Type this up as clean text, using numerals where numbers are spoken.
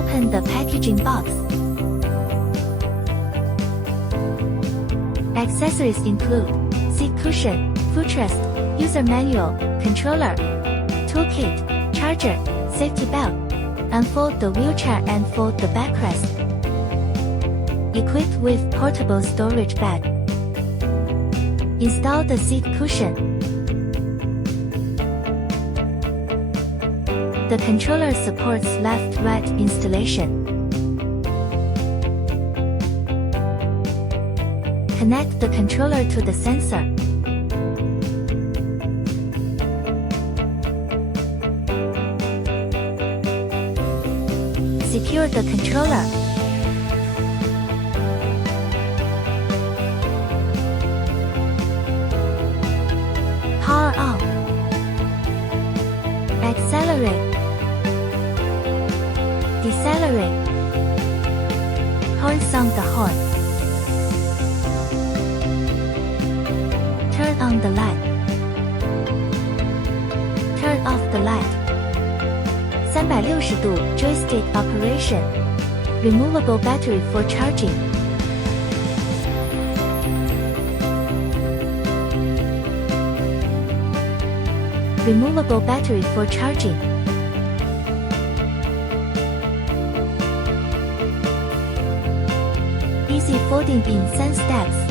Open the packaging box. Accessories include seat cushion, footrest, user manual, controller, toolkit, charger, safety belt. Unfold the wheelchair and fold the backrest. Equipped with portable storage bag. Install the seat cushion. The controller supports left-right installation. Connect the controller to the sensor. Secure the controller. Power on. Accelerate. Decelerate. Horn sound the horn. Turn on the light. Turn off the light. 360度 joystick operation. Removable battery for charging. Removable battery for charging. Easy folding in 3 steps.